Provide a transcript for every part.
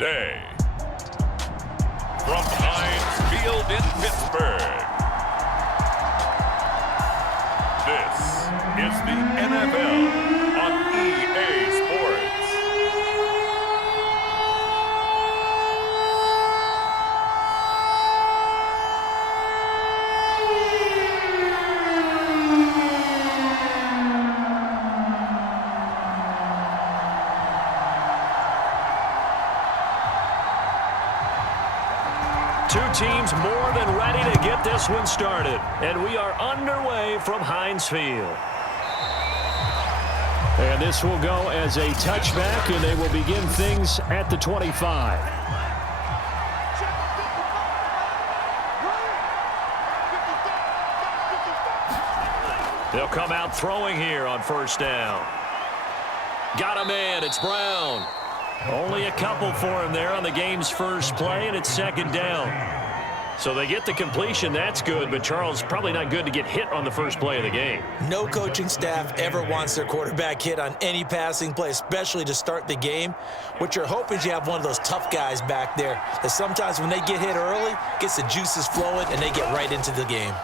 today. From Heinz Field in Pittsburgh, this is the NFL on EA Sports. Two teams more than ready to get this one started. And we are underway from Heinz Field. And this will go as a touchback, and they will begin things at the 25. They'll come out throwing here on first down. Got a man. It's Brown. Only a couple for him there on the game's first play, and it's second down. So they get the completion. That's good, but Charles, probably not good to get hit on the first play of the game. No coaching staff ever wants their quarterback hit on any passing play, especially to start the game. What you're hoping is you have one of those tough guys back there that sometimes when they get hit early, gets the juices flowing, and they get right into the game.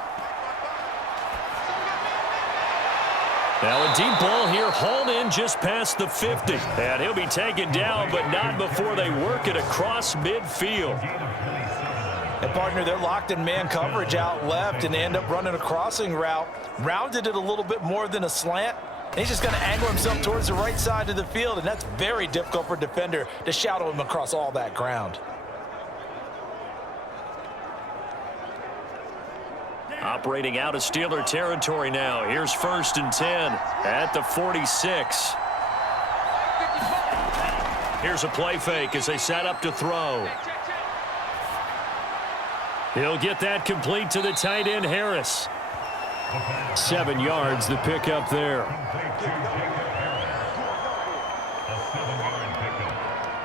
Now a deep ball here, hauled in just past the 50. And he'll be taken down, but not before they work it across midfield. And, partner, they're locked in man coverage out left, and they end up running a crossing route. Rounded it a little bit more than a slant. And he's just going to angle himself towards the right side of the field, and that's very difficult for a defender to shadow him across all that ground. Operating out of Steeler territory now. Here's 1st and 10 at the 46. Here's a play fake as they set up to throw. He'll get that complete to the tight end, Harris. 7 yards, the pickup there. A 7-yard pickup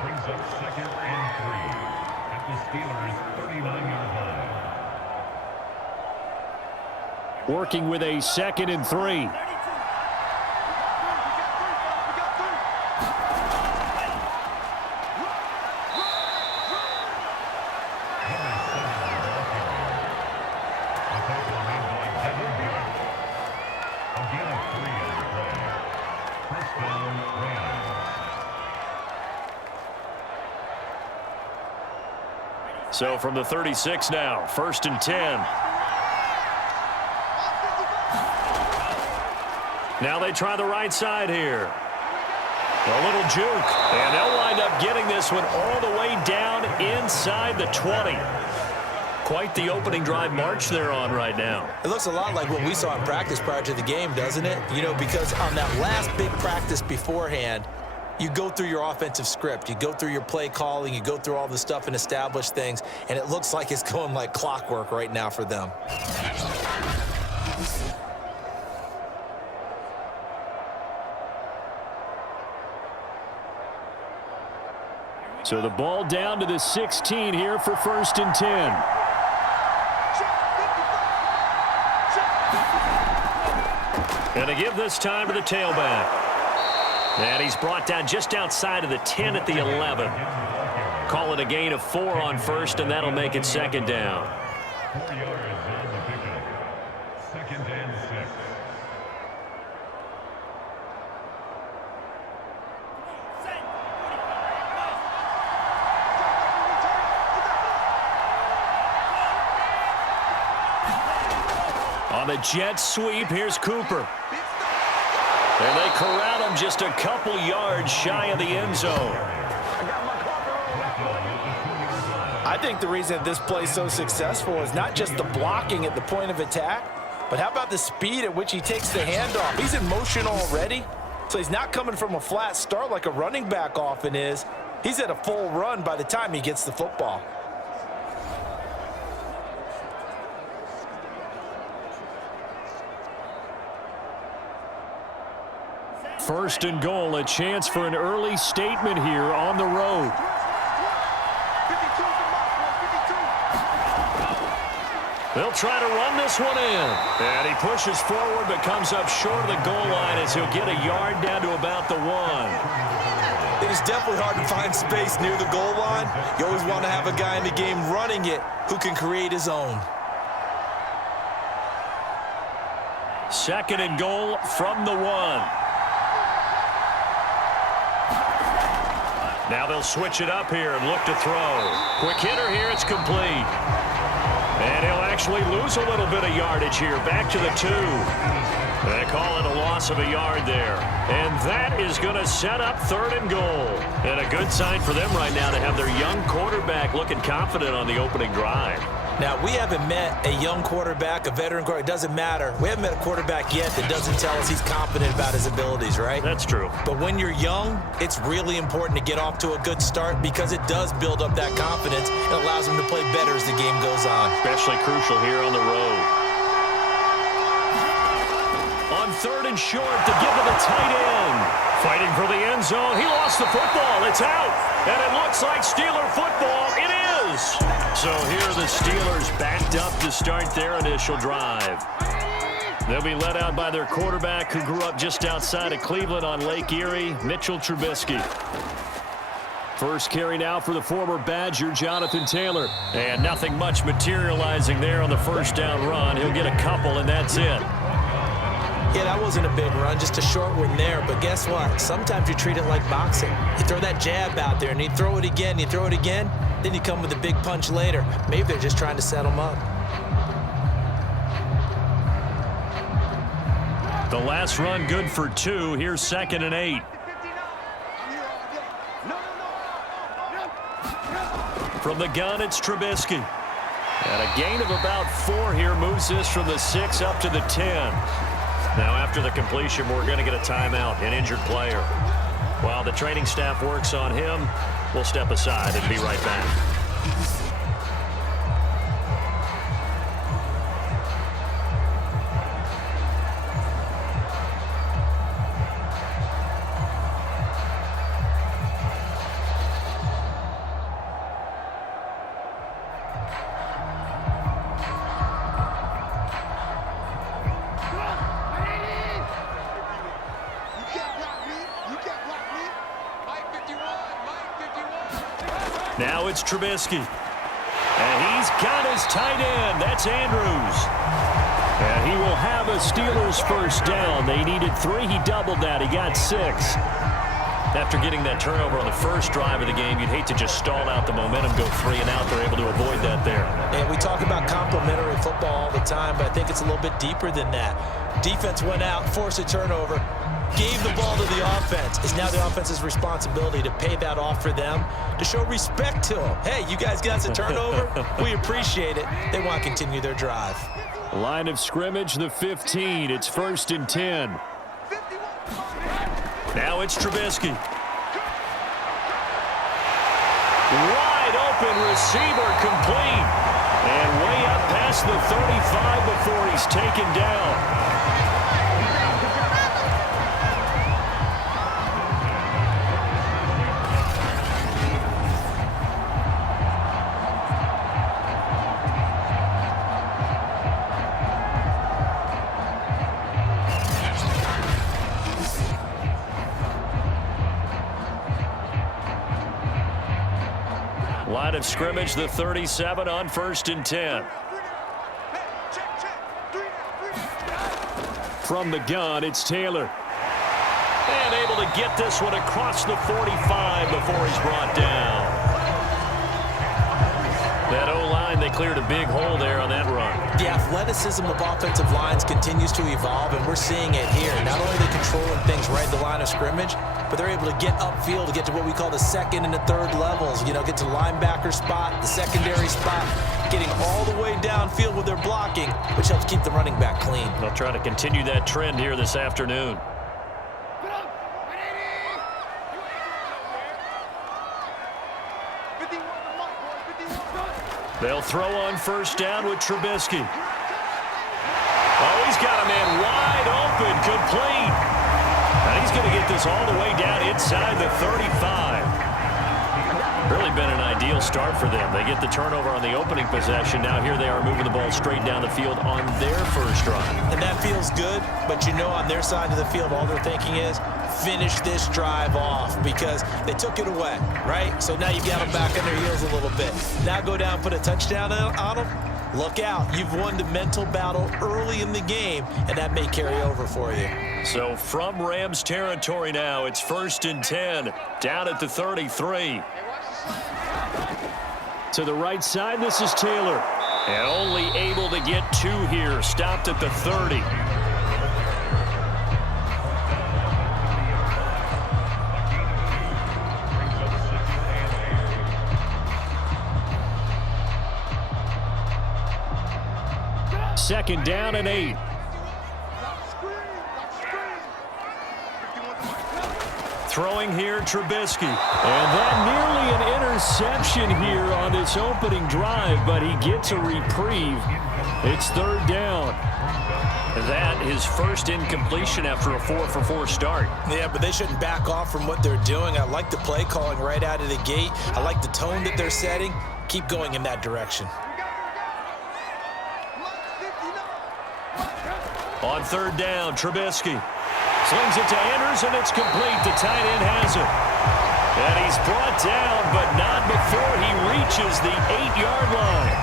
brings up 2nd and 3 at the Steelers' 39-yard line. Working with a 2nd and 3. So from the 36 now, 1st and 10. Now they try the right side here. A little juke. And they'll wind up getting this one all the way down inside the 20. Quite the opening drive march they're on right now. It looks a lot like what we saw in practice prior to the game, doesn't it? You know, because on that last big practice beforehand, you go through your offensive script. You go through your play calling. You go through all the stuff and establish things. And it looks like it's going like clockwork right now for them. So the ball down to the 16 here for 1st and 10. And to give this time to the tailback. And he's brought down just outside of the 10 at the 11. Call it a gain of 4 on 1st, and that'll make it 2nd down. 4 yards on the pickup. 2nd and 6. On the jet sweep, here's Cooper. And they corral him just a couple yards shy of the end zone. I think the reason this play is so successful is not just the blocking at the point of attack, but how about the speed at which he takes the handoff? He's in motion already, so he's not coming from a flat start like a running back often is. He's at a full run by the time he gets the football. 1st and goal, a chance for an early statement here on the road. They'll try to run this one in. And he pushes forward but comes up short of the goal line as he'll get a yard down to about the 1. it's definitely hard to find space near the goal line. You always want to have a guy in the game running it who can create his own. Second and goal from the 1. Now they'll switch it up here and look to throw. Quick hitter here, it's complete. And he'll actually lose a little bit of yardage here. Back to the 2. They call it a loss of a yard there. And that is going to set up third and goal. And a good sign for them right now to have their young quarterback looking confident on the opening drive. Now, we haven't met a young quarterback, a veteran quarterback. It doesn't matter. We haven't met a quarterback yet that doesn't tell us he's confident about his abilities, right? That's true. But when you're young, it's really important to get off to a good start because it does build up that confidence. It allows him to play better as the game goes on. Especially crucial here on the road. On third and short to give to the tight end. Fighting for the end zone. He lost the football. It's out. And it looks like Steeler football. It is. So here the Steelers backed up to start their initial drive. They'll be led out by their quarterback who grew up just outside of Cleveland on Lake Erie, Mitchell Trubisky. First carry now for the former Badger, Jonathan Taylor. And nothing much materializing there on the first down run. He'll get a couple, and that's it. Yeah, that wasn't a big run, just a short one there. But guess what? Sometimes you treat it like boxing. You throw that jab out there, and you throw it again, you throw it again, then you come with a big punch later. Maybe they're just trying to set him up. The last run good for 2. Here's 2nd and 8. From the gun, it's Trubisky. And a gain of about 4 here moves this from the 6 up to the 10. Now, after the completion, we're going to get a timeout, an injured player. While the training staff works on him, we'll step aside and be right back. Now it's Trubisky. And he's got his tight end. That's Andrews. And he will have a Steelers first down. They needed 3. He doubled that. He got 6. After getting that turnover on the first drive of the game, you'd hate to just stall out the momentum, go 3 and out. They're able to avoid that there. And we talk about complementary football all the time, but I think it's a little bit deeper than that. Defense went out, forced a turnover, gave the ball to the offense. It's now the offense's responsibility to pay that off for them, to show respect to them. Hey, you guys got us a turnover. We appreciate it. They want to continue their drive. Line of scrimmage, the 15. It's 1st and 10. Now it's Trubisky. Wide open receiver complete. And way up past the 35 before he's taken down. Line of scrimmage, the 37 on 1st and 10. From the gun, it's Taylor. And able to get this one across the 45 before he's brought down. That O-line, they cleared a big hole there on that run. The athleticism of offensive lines continues to evolve, and we're seeing it here. Not only are they controlling things right at the line of scrimmage, but they're able to get upfield to get to what we call the 2nd and the 3rd levels. You know, get to the linebacker spot, the secondary spot, getting all the way downfield with their blocking, which helps keep the running back clean. They'll try to continue that trend here this afternoon. They'll throw on 1st down with Trubisky. Oh, he's got a man wide open, complete. And he's going to get this all the way down inside the 35. Really been an ideal start for them. They get the turnover on the opening possession. Now here they are moving the ball straight down the field on their first drive. And that feels good, but you know on their side of the field, all they're thinking is finish this drive off because they took it away, right? So now you've got them back on their heels a little bit. Now go down and put a touchdown on them. Look out. You've won the mental battle early in the game, and that may carry over for you. So from Rams territory now, it's 1st and 10, down at the 33. To the right side, this is Taylor. And only able to get 2 here, stopped at the 30. Second down and 8. Throwing here, Trubisky. And that nearly an interception here on this opening drive, but he gets a reprieve. It's 3rd down. That his first incompletion after a 4-for-4 start. Yeah, but they shouldn't back off from what they're doing. I like the play calling right out of the gate. I like the tone that they're setting. Keep going in that direction. On 3rd down, Trubisky slings it to Andrews, and it's complete. The tight end has it. And he's brought down, but not before he reaches the 8-yard line.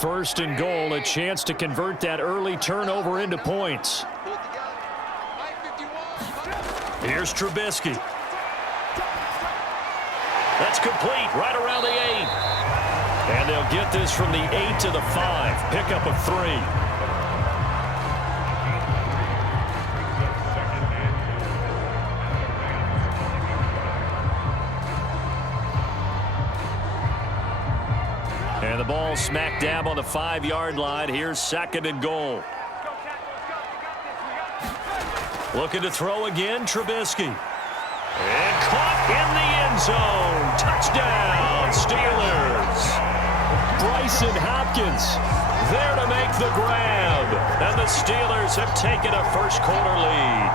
First and goal, a chance to convert that early turnover into points. Here's Trubisky. That's complete, right around the 8. And they'll get this from the 8 to the 5. Pickup of 3. And the ball smack dab on the 5-yard line. Here's 2nd and goal. Looking to throw again, Trubisky. And caught in the end zone. Touchdown, Steelers. Bryson Hopkins there to make the grab. And the Steelers have taken a first-quarter lead.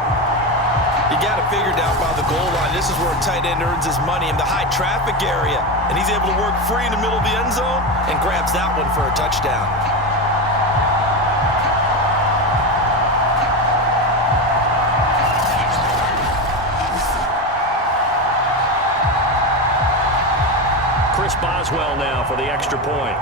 You got to figure down by the goal line. This is where a tight end earns his money in the high traffic area. And he's able to work free in the middle of the end zone and grabs that one for a touchdown. Chris Boswell now for the extra point.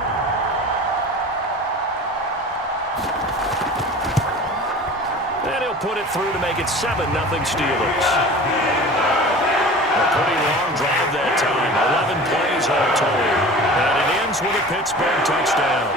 And he'll put it through to make it 7-0 Steelers. A pretty long drive that time. 11 plays all told. And it ends with a Pittsburgh touchdown.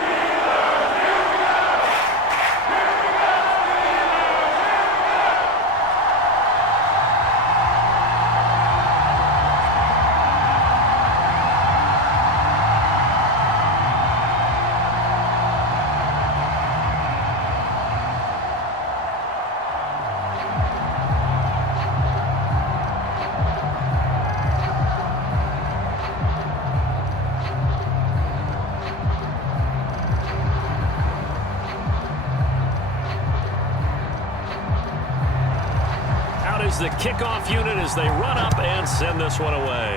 The kickoff unit as they run up and send this one away.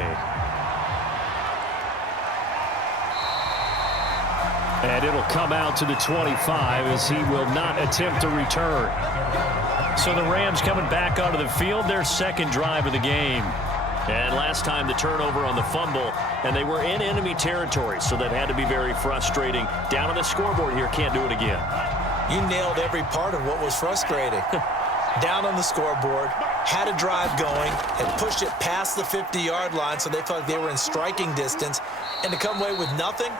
And it'll come out to the 25 as he will not attempt to return. So the Rams coming back onto the field, their 2nd drive of the game. And last time the turnover on the fumble, and they were in enemy territory, so that had to be very frustrating. Down on the scoreboard here, can't do it again. You nailed every part of what was frustrating. Down on the scoreboard, had a drive going, and pushed it past the 50-yard line so they felt like they were in striking distance. And to come away with nothing,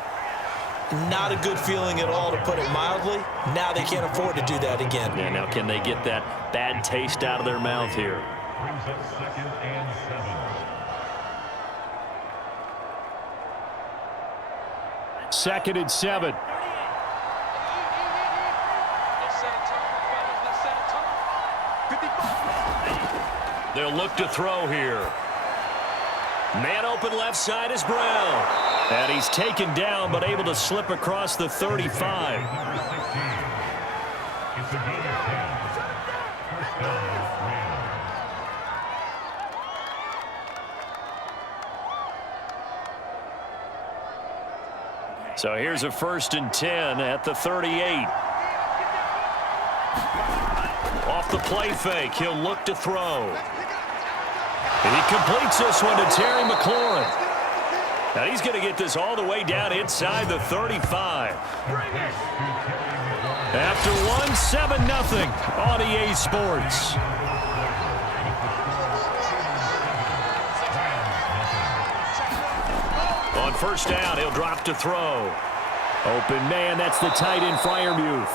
not a good feeling at all, to put it mildly. Now they can't afford to do that again. Yeah, now can they get that bad taste out of their mouth here? Brings up 2nd and 7. 2nd and 7. They'll look to throw here. Man open left side is Brown. And he's taken down but able to slip across the 35. It's a gain of 10. First down, Rams. So here's a 1st and 10 at the 38. Off the play fake, he'll look to throw. And he completes this one to Terry McLaurin. Now he's going to get this all the way down inside the 35. After one, 7-0 on EA Sports. On 1st down, he'll drop to throw. Open man, that's the tight end Freiermuth.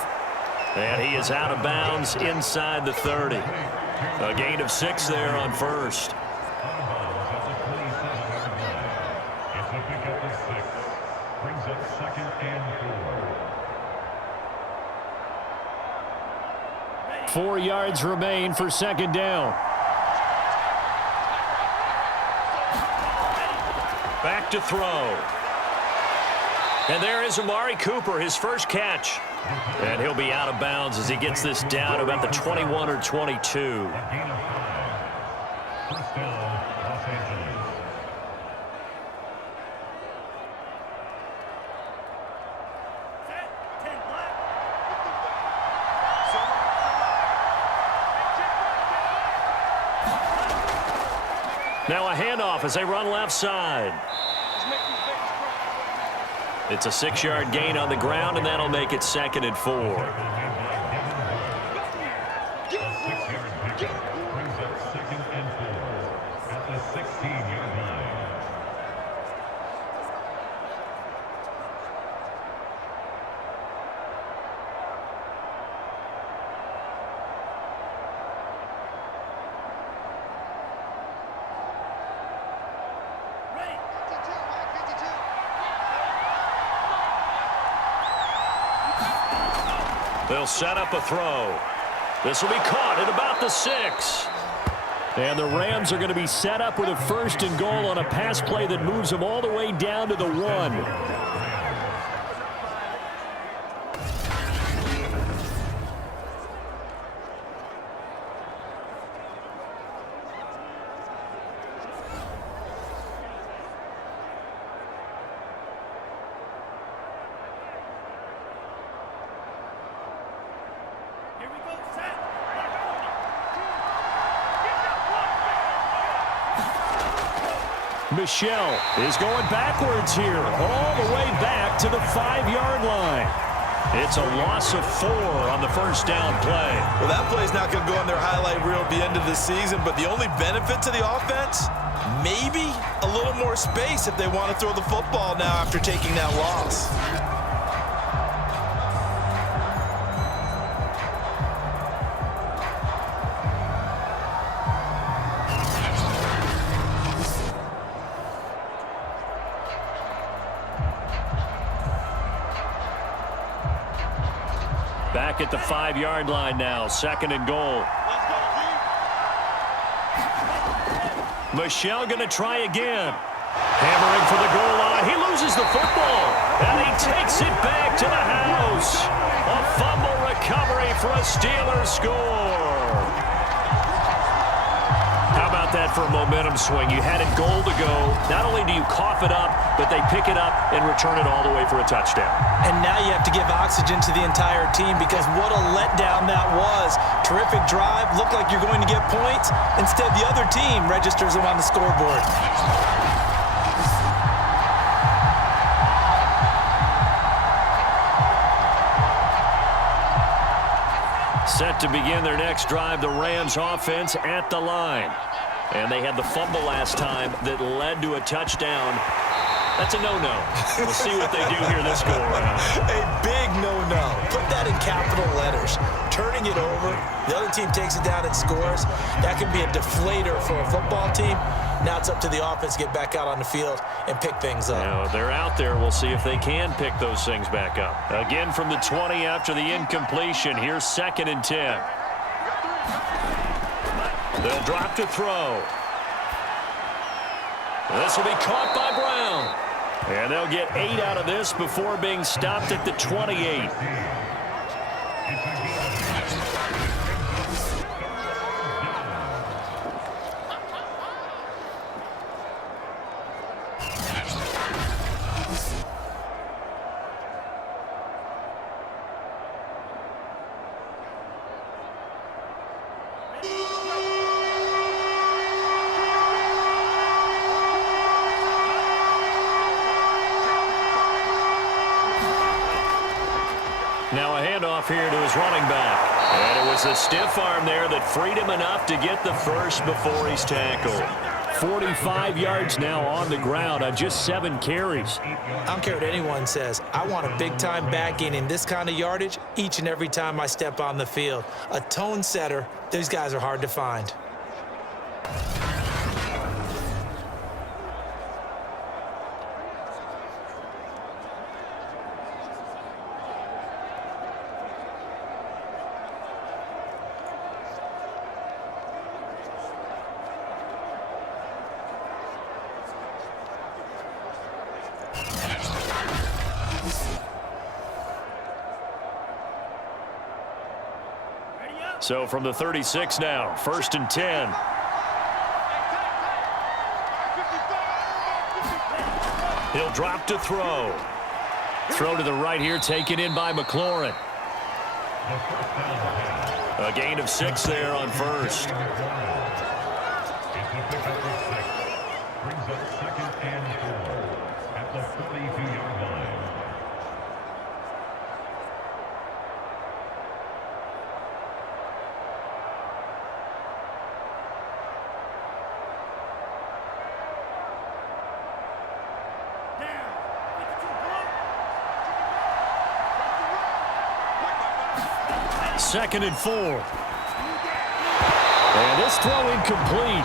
And he is out of bounds inside the 30. A gain of 6 there on 1st. It's a pickup of 6. Brings up 2nd and 4. 4 yards remain for 2nd down. Back to throw. And there is Amari Cooper, his first catch. And he'll be out of bounds as he gets this down about the 21 or 22. A gain of 5. First down, Los Angeles. Now a handoff as they run left side. It's a 6-yard gain on the ground, and that'll make it 2nd and 4. A 6-yard pickup brings up 2nd and 4 at the 16-yard line. They'll set up a throw. This will be caught at about the 6. And the Rams are going to be set up with a 1st and goal on a pass play that moves them all the way down to the 1. Michelle is going backwards here, all the way back to the 5-yard line. It's a loss of 4 on the 1st down play. Well, that play's not going to go on their highlight reel at the end of the season, but the only benefit to the offense, maybe a little more space if they want to throw the football now after taking that loss. Back at the 5-yard line now, 2nd and goal. Michelle going to try again. Hammering for the goal line. He loses the football, and he takes it back to the house. A fumble recovery for a Steelers score. How about that for a momentum swing? You had it goal to go. Not only do you cough it up, but they pick it up and return it all the way for a touchdown. And now you have to give oxygen to the entire team because what a letdown that was. Terrific drive. Looked like you're going to get points. Instead, the other team registers them on the scoreboard. Set to begin their next drive, the Rams offense at the line. And they had the fumble last time that led to a touchdown. That's a no-no. We'll see what they do here this go-around. A big no-no. Put that in capital letters. Turning it over, the other team takes it down and scores. That can be a deflator for a football team. Now it's up to the offense to get back out on the field and pick things up. Now, they're out there. We'll see if they can pick those things back up. Again from the 20 after the incompletion. Here's 2nd and 10. They'll drop to throw. This will be caught by Brown. And they'll get 8 out of this before being stopped at the 28. It's a gain of 6. Now a handoff here to his running back. And it was a stiff arm there that freed him enough to get the first before he's tackled. 45 yards now on the ground on just 7 carries. I don't care what anyone says. I want a big-time back gaining this kind of yardage each and every time I step on the field. A tone setter, these guys are hard to find. So from the 36 now, 1st and 10. He'll drop to throw. Throw to the right here, taken in by McLaurin. A gain of 6 there on first. It's a pickup of 6. Brings up 2nd and 4 at the 42-yard line. Second and 4. And this throw incomplete.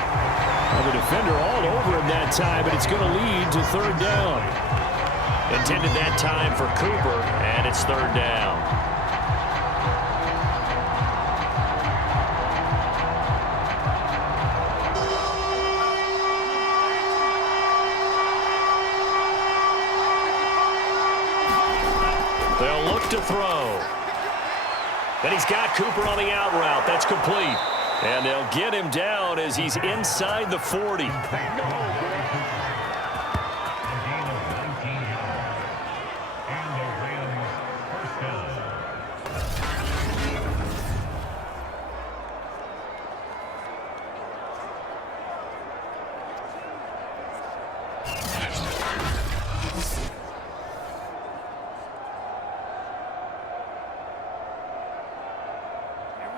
Well, the defender all over him that time, but it's going to lead to 3rd down. Intended that time for Cooper, and it's 3rd down. They'll look to throw. And he's got Cooper on the out route. That's complete. And they'll get him down as he's inside the 40. A gain of 19 yards. And the Rams first down.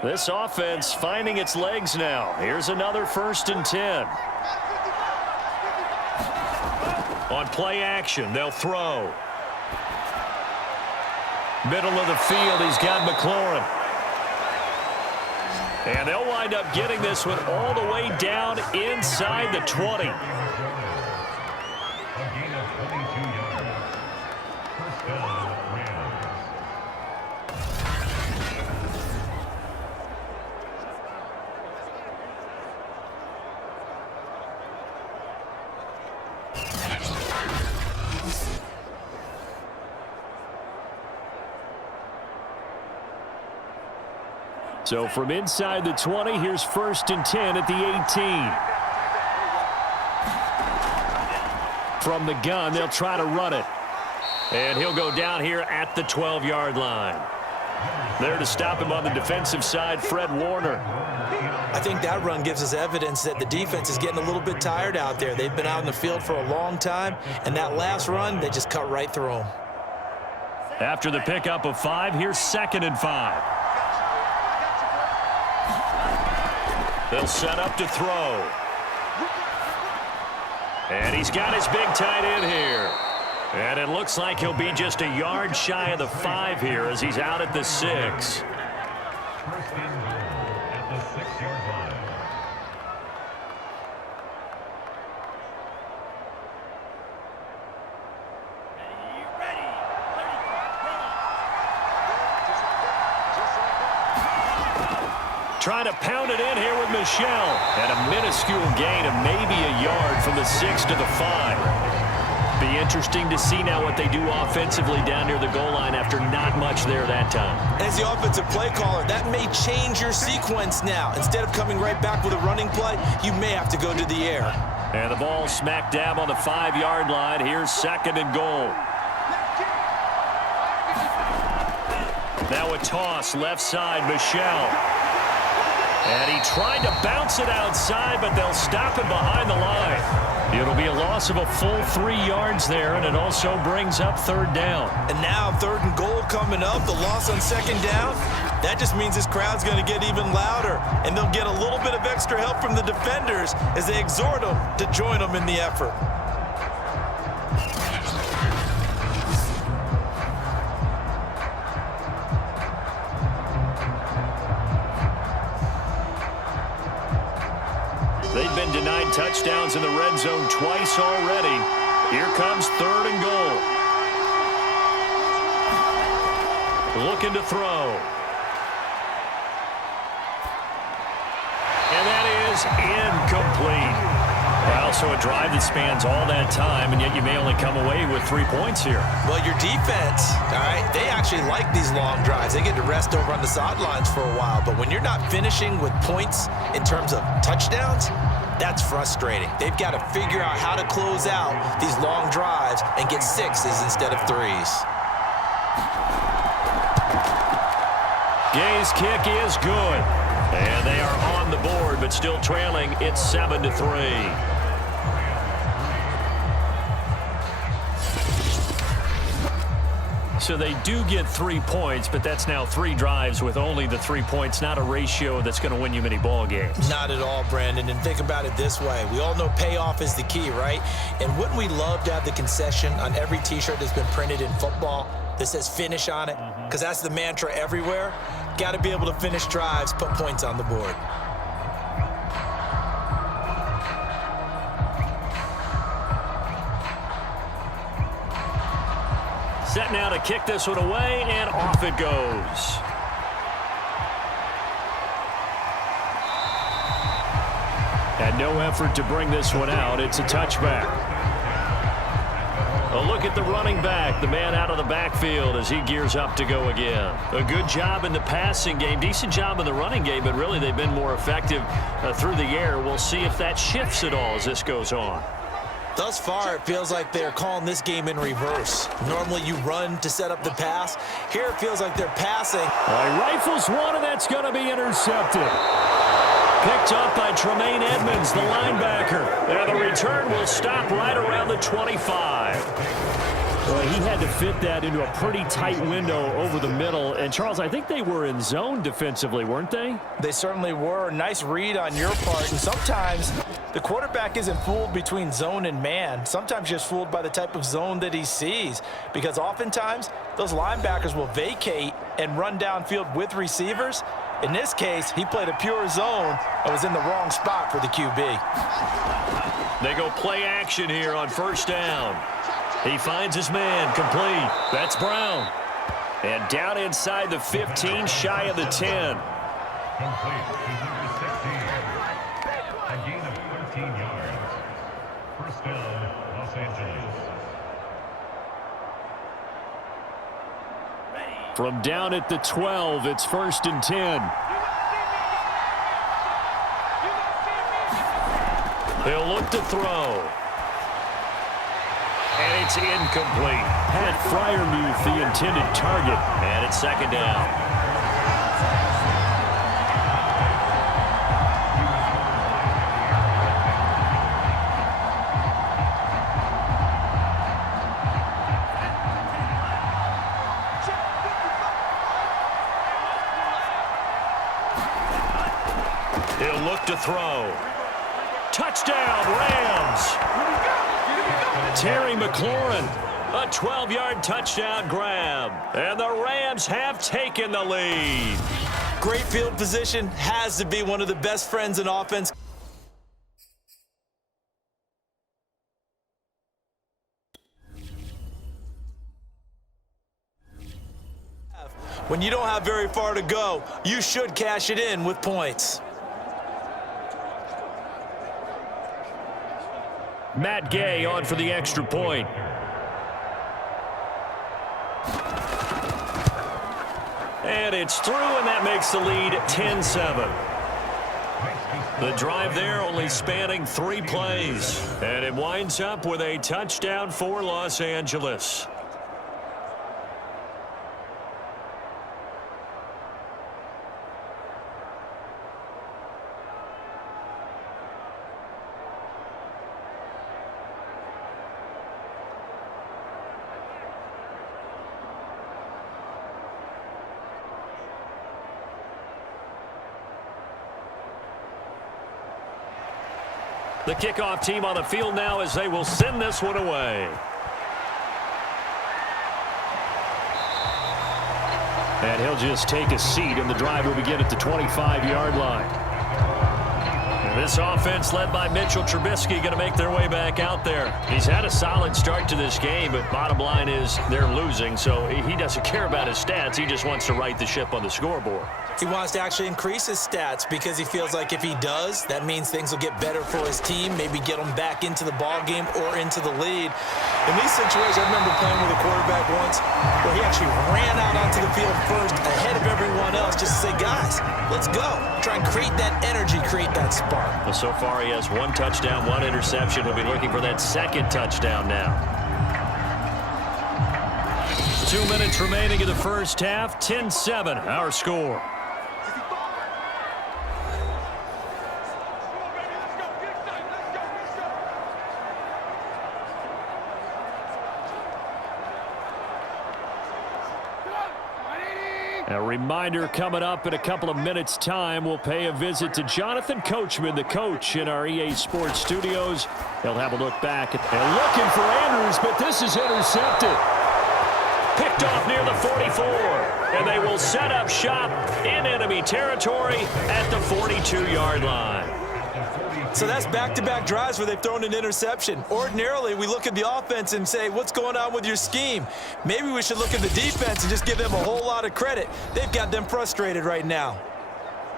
This offense finding its legs now. Here's another 1st and 10. On play action, they'll throw. Middle of the field, he's got McLaurin. And they'll wind up getting this one all the way down inside the 20. A gain of 22 yards. First down, Rams. So from inside the 20, here's 1st and 10 at the 18. From the gun, they'll try to run it. And he'll go down here at the 12-yard line. There to stop him on the defensive side, Fred Warner. I think that run gives us evidence that the defense is getting a little bit tired out there. They've been out in the field for a long time, and that last run, they just cut right through them. After the pickup of 5, here's 2nd and 5. They'll set up to throw. And he's got his big tight end here. And it looks like he'll be just a yard shy of the 5 here as he's out at the 6. First and goal at the 6-yard line. Trying to pound it in here with Michelle. And a minuscule gain of maybe a yard from the 6 to the 5. Be interesting to see now what they do offensively down near the goal line after not much there that time. As the offensive play caller, that may change your sequence now. Instead of coming right back with a running play, you may have to go to the air. And the ball smack dab on the 5-yard line. Here's 2nd and goal. Now a toss, left side, Michel. And he tried to bounce it outside, but they'll stop it behind the line. It'll be a loss of a full 3 yards there, and it also brings up 3rd down. And now 3rd and goal coming up, the loss on 2nd down. That just means this crowd's going to get even louder, and they'll get a little bit of extra help from the defenders as they exhort them to join them in the effort. They've been denied touchdowns in the red zone twice already. Here comes 3rd and goal. Looking to throw. And that is incomplete. Well, so a drive that spans all that time, and yet you may only come away with 3 points here. Well, your defense, all right, they actually like these long drives. They get to rest over on the sidelines for a while. But when you're not finishing with points in terms of touchdowns, that's frustrating. They've got to figure out how to close out these long drives and get 6s instead of 3s. Gay's kick is good. And they are on the board, but still trailing. It's 7-3. So they do get 3 points, but that's now 3 drives with only the 3 points, not a ratio that's going to win you many ball games. Not at all, Brandon. And think about it this way. We all know payoff is the key, right? And wouldn't we love to have the concession on every T-shirt that's been printed in football that says finish on it? Because that's the mantra everywhere. Got to be able to finish drives, put points on the board. Set now to kick this one away, and off it goes. And no effort to bring this one out. It's a touchback. A look at the running back, the man out of the backfield as he gears up to go again. A good job in the passing game, decent job in the running game, but really they've been more effective through the air. We'll see if that shifts at all as this goes on. Thus far, it feels like they're calling this game in reverse. Normally you run to set up the pass. Here it feels like they're passing. Rifles one, and that's going to be intercepted. Picked up by Tremaine Edmonds, the linebacker. And the return will stop right around the 25. Well, he had to fit that into a pretty tight window over the middle. And, Charles, I think they were in zone defensively, weren't they? They certainly were. Nice read on your part. And sometimes the quarterback isn't fooled between zone and man. Sometimes just fooled by the type of zone that he sees. Because oftentimes, those linebackers will vacate and run downfield with receivers. In this case, he played a pure zone and was in the wrong spot for the QB. They go play action here on 1st down. He finds his man, complete. That's Brown. And down inside the 15, shy of the 10. Complete to number 16. A gain of 13 yards. 1st down, Los Angeles. From down at the 12, it's 1st and 10. He'll look to throw. And it's incomplete. Pat Fryermuth, the intended target. And it's 2nd down. He'll look to throw. Touchdown, Rams. Terry McLaurin, a 12-yard touchdown grab. And the Rams have taken the lead. Great field position has to be one of the best friends in offense. When you don't have very far to go, you should cash it in with points. Matt Gay on for the extra point. And it's through, and that makes the lead 10-7. The drive there only spanning 3 plays. And it winds up with a touchdown for Los Angeles. The kickoff team on the field now as they will send this one away. And he'll just take a seat, and the drive will begin at the 25-yard line. And this offense led by Mitchell Trubisky going to make their way back out there. He's had a solid start to this game, but bottom line is they're losing, so he doesn't care about his stats. He just wants to right the ship on the scoreboard. He wants to actually increase his stats because he feels like if he does, that means things will get better for his team, maybe get them back into the ball game or into the lead. In these situations, I remember playing with a quarterback once where he actually ran out onto the field first ahead of everyone else just to say, guys, let's go. Try and create that energy, create that spark. Well, so far he has 1 touchdown, 1 interception. He'll be looking for that 2nd touchdown now. 2 minutes remaining in the first half. 10-7, our score. A reminder coming up in a couple of minutes' time. We'll pay a visit to Jonathan Coachman, the coach in our EA Sports studios. He'll have a look back and looking for Andrews, but this is intercepted. Picked off near the 44, and they will set up shop in enemy territory at the 42-yard line. So that's back-to-back drives where they've thrown an interception. Ordinarily, we look at the offense and say, what's going on with your scheme? Maybe we should look at the defense and just give them a whole lot of credit. They've got them frustrated right now.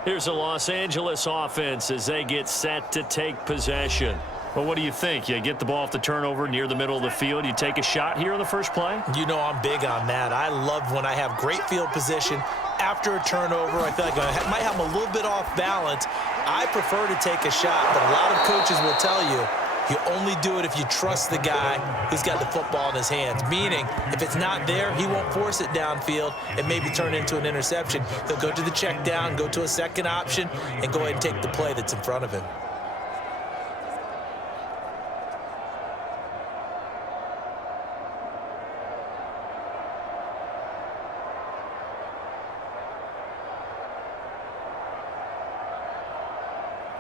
Here's a Los Angeles offense as they get set to take possession. Well, what do you think? You get the ball off the turnover near the middle of the field. You take a shot here on the first play? You know I'm big on that. I love when I have great field position after a turnover. I feel like I might have them a little bit off balance. I prefer to take a shot, but a lot of coaches will tell you, you only do it if you trust the guy who's got the football in his hands. Meaning, if it's not there, he won't force it downfield and maybe turn into an interception. He'll go to the check down, go to a second option, and go ahead and take the play that's in front of him.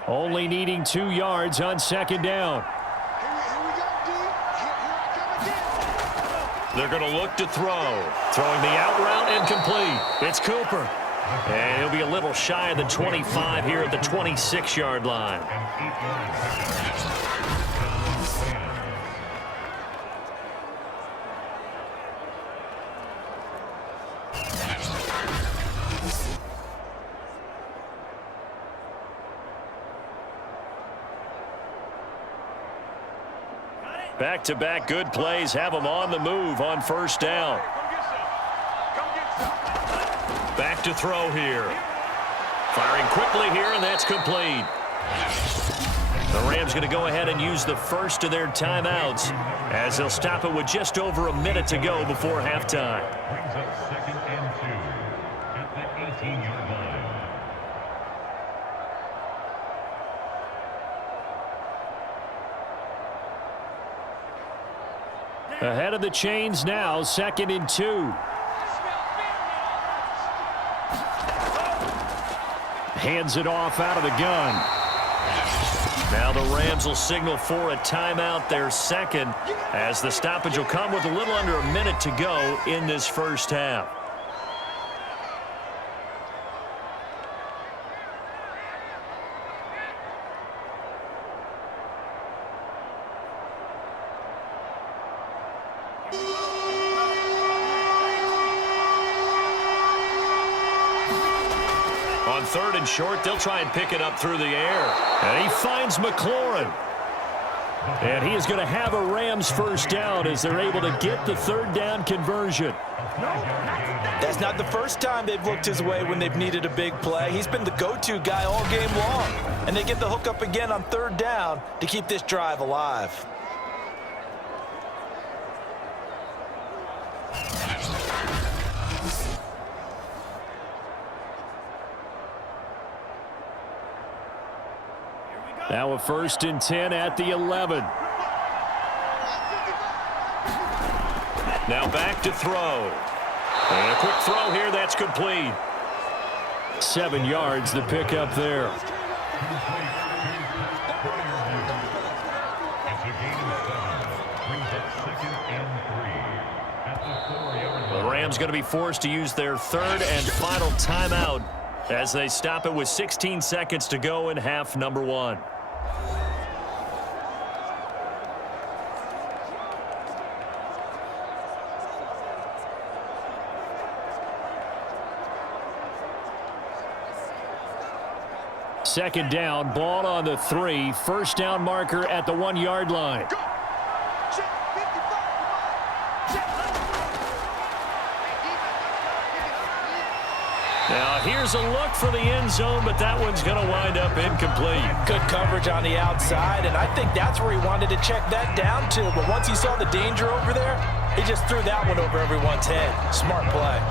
Only needing 2 yards on second down. They're going to look to throw. Throwing the out route incomplete. It's Cooper. And he'll be a little shy of the 25 here at the 26-yard line. Back-to-back good plays have them on the move on first down. Back to throw here. Firing quickly here, and that's complete. The Rams going to go ahead and use the first of their timeouts as they'll stop it with just over a minute to go before halftime. Brings up 2nd and 2 at the 18-yard line. Ahead of the chains now, 2nd and 2. Hands it off out of the gun. Now the Rams will signal for a timeout, their second, as the stoppage will come with a little under a minute to go in this first half. On 3rd and short, they'll try and pick it up through the air. And he finds McLaurin. And he is going to have a Rams first down as they're able to get the third down conversion. That's not the first time they've looked his way when they've needed a big play. He's been the go-to guy all game long. And they get the hook up again on third down to keep this drive alive. Now a 1st and 10 at the 11. Now back to throw. And a quick throw here, that's complete. 7 yards, the pickup there. The Rams going to be forced to use their third and final timeout as they stop it with 16 seconds to go in half number 1. Second down, ball on the 3. First down marker at the 1-yard line. Now here's a look for the end zone, but that one's going to wind up incomplete. Good coverage on the outside, and I think that's where he wanted to check that down to. But once he saw the danger over there, he just threw that one over everyone's head. Smart play.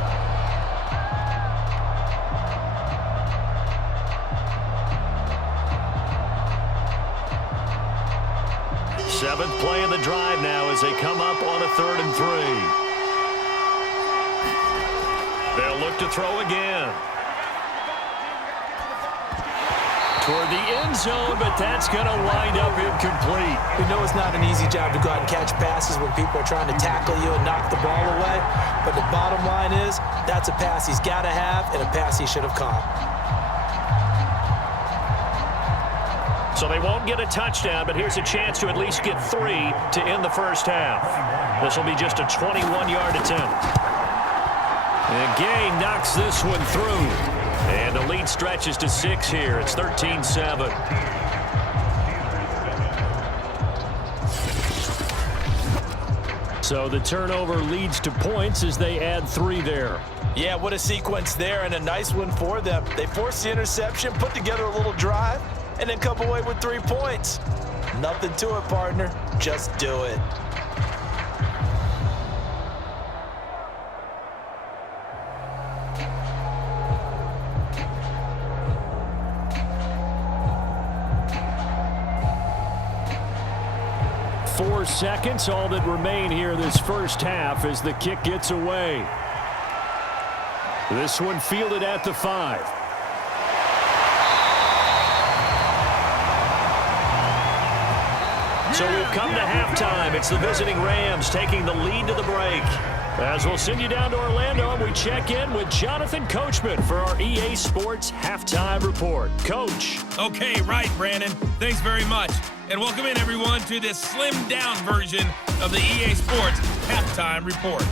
Seventh play of the drive now as they come up on a 3rd and 3. They'll look to throw again. Toward the end zone, but that's going to wind up incomplete. We know it's not an easy job to go out and catch passes when people are trying to tackle you and knock the ball away. But the bottom line is, that's a pass he's got to have and a pass he should have caught. So they won't get a touchdown, but here's a chance to at least get 3 to end the first half. This will be just a 21-yard attempt. And Gay knocks this one through. And the lead stretches to 6 here. It's 13-7. So the turnover leads to points as they add 3 there. Yeah, what a sequence there, and a nice one for them. They forced the interception, put together a little drive, and then come away with 3 points. Nothing to it, partner. Just do it. Four seconds, all that remain here this first half as the kick gets away. This one fielded at the 5. So we've come to halftime. It's the visiting Rams taking the lead to the break. As we'll send you down to Orlando, we check in with Jonathan Coachman for our EA Sports Halftime Report. Coach. Okay, right, Brandon. Thanks very much. And welcome in, everyone, to this slimmed-down version of the EA Sports Halftime Report.